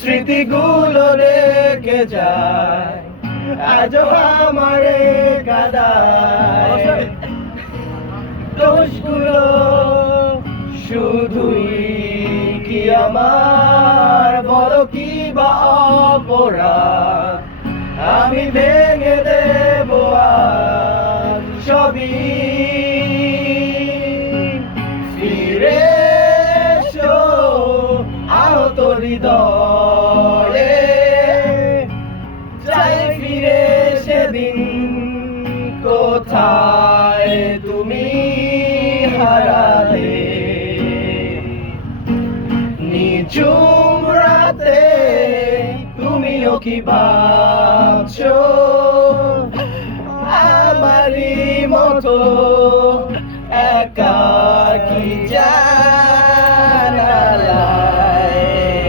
স্মৃতিগুলো রেখে যায়। আজও আমারে কাদায়। দোষগুলো শুধুই কি আমার? বলো কি বা আমি ভেঙে দেব আজ সবই হৃদয়ে চাই ফিরে সেদিন, কোথায় তুমি হারালে? নিঝুম রাতে তুমিও কি ভাবছ আমারই মতো একা